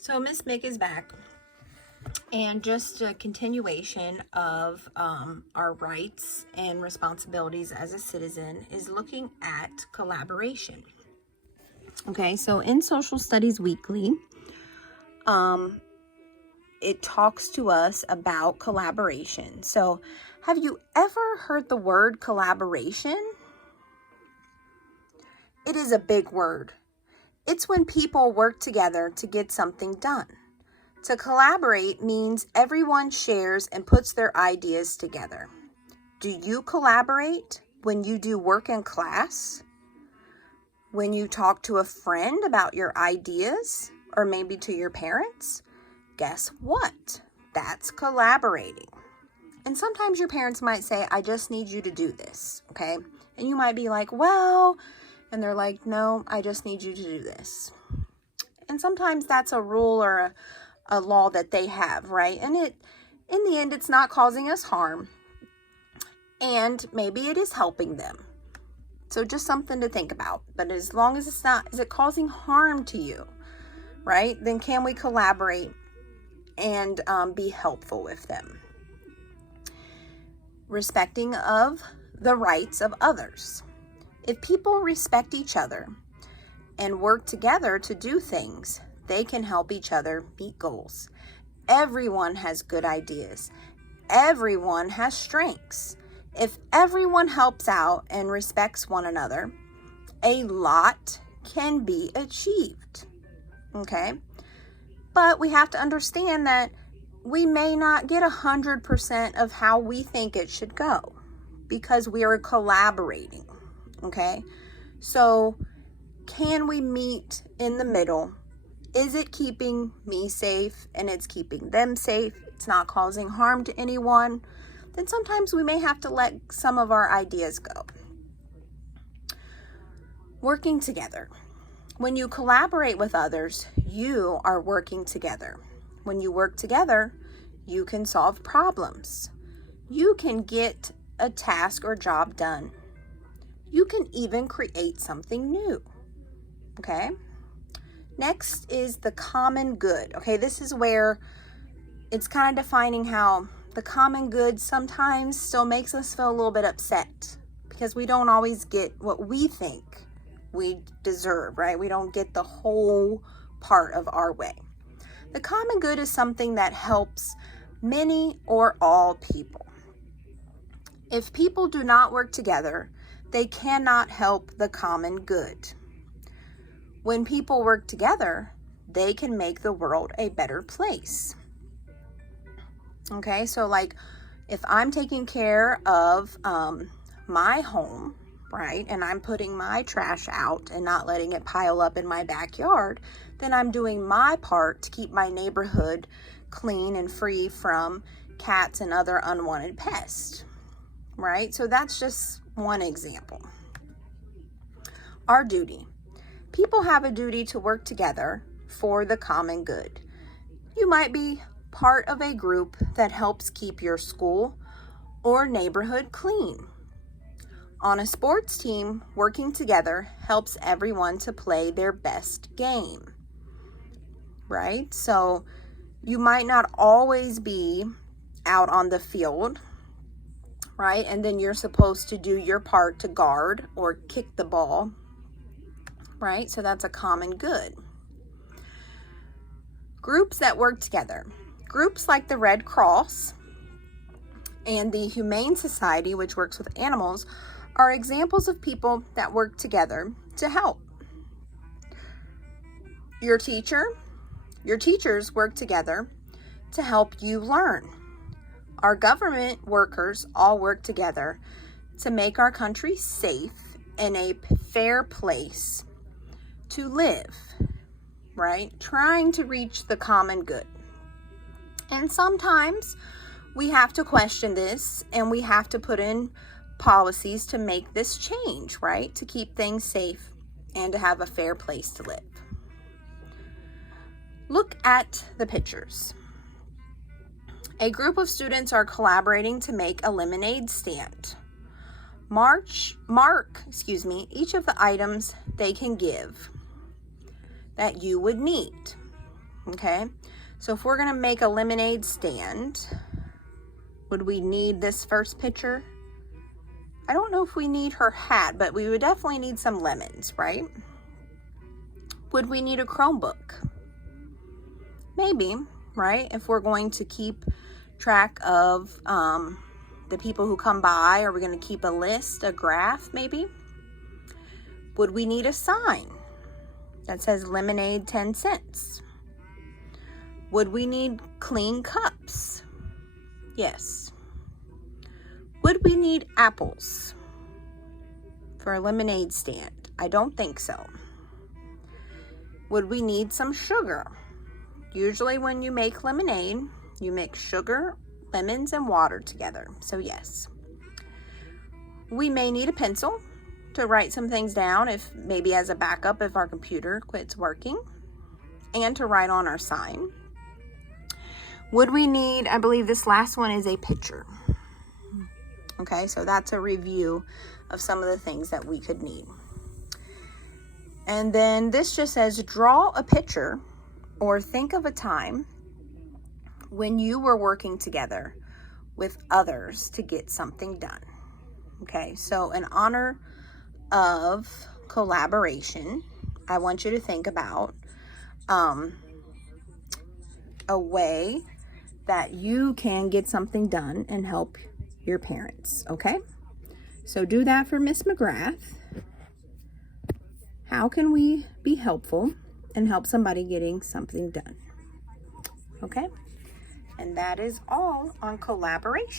So Miss Mick is back, and just a continuation of our rights and responsibilities as a citizen is looking at collaboration. Okay, so in Social Studies Weekly, it talks to us about collaboration. So have you ever heard the word collaboration? It is a big word. It's when people work together to get something done. To collaborate means everyone shares and puts their ideas together. Do you collaborate when you do work in class? When you talk to a friend about your ideas? Or maybe to your parents? Guess what? That's collaborating. And sometimes your parents might say, I just need you to do this, okay? And you might be like, well, and they're like, no, I just need you to do this. And sometimes that's a rule or a law that they have, right? And in the end, it's not causing us harm. And maybe it is helping them. So just something to think about. But as long as it's not, is it causing harm to you, right? Then can we collaborate and be helpful with them? Respecting of the rights of others. If people respect each other and work together to do things, they can help each other meet goals. Everyone has good ideas. Everyone has strengths. If everyone helps out and respects one another, a lot can be achieved. Okay? But we have to understand that we may not get 100% of how we think it should go because we are collaborating. Okay? So, can we meet in the middle? Is it keeping me safe and it's keeping them safe? It's not causing harm to anyone? Then sometimes we may have to let some of our ideas go. Working together. When you collaborate with others, you are working together. When you work together, you can solve problems. You can get a task or job done. You can even create something new. Okay? Next is the common good. Okay, this is where it's kind of defining how the common good sometimes still makes us feel a little bit upset because we don't always get what we think we deserve, right? We don't get the whole part of our way. The common good is something that helps many or all people. If people do not work together, they cannot help the common good. When people work together, they can make the world a better place. Okay, so like if I'm taking care of my home, right, and I'm putting my trash out and not letting it pile up in my backyard, then I'm doing my part to keep my neighborhood clean and free from cats and other unwanted pests, right? So that's just one example. Our duty. People have a duty to work together for the common good. You might be part of a group that helps keep your school or neighborhood clean. On a sports team, working together helps everyone to play their best game, right? So you might not always be out on the field, right? And then you're supposed to do your part to guard or kick the ball, right? So that's a common good. Groups that work together. Groups like the Red Cross and the Humane Society, which works with animals, are examples of people that work together to help. Your teachers work together to help you learn. Our government workers all work together to make our country safe and a fair place to live, right? Trying to reach the common good. And sometimes we have to question this and we have to put in policies to make this change, right? To keep things safe and to have a fair place to live. Look at the pictures. A group of students are collaborating to make a lemonade stand. Mark each of the items they can give that you would need. Okay, so if we're gonna make a lemonade stand, would we need this first picture? I don't know if we need her hat, but we would definitely need some lemons, right? Would we need a Chromebook? Maybe, right? If we're going to keep track of the people who come by, are we going to keep a list, a graph maybe? Would we need a sign that says lemonade 10 cents? Would we need clean cups? Yes. Would we need apples for a lemonade stand? I don't think so. Would we need some sugar? Usually when you make lemonade, you mix sugar, lemons, and water together. So yes. We may need a pencil to write some things down, if maybe as a backup if our computer quits working, and to write on our sign. Would we need, I believe this last one is a picture. Okay, so that's a review of some of the things that we could need. And then this just says, draw a picture or think of a time when you were working together with others to get something done. Okay, so in honor of collaboration, I want you to think about a way that you can get something done and help your parents, okay? So do that for Miss McGrath. How can we be helpful and help somebody getting something done? Okay? And that is all on collaboration.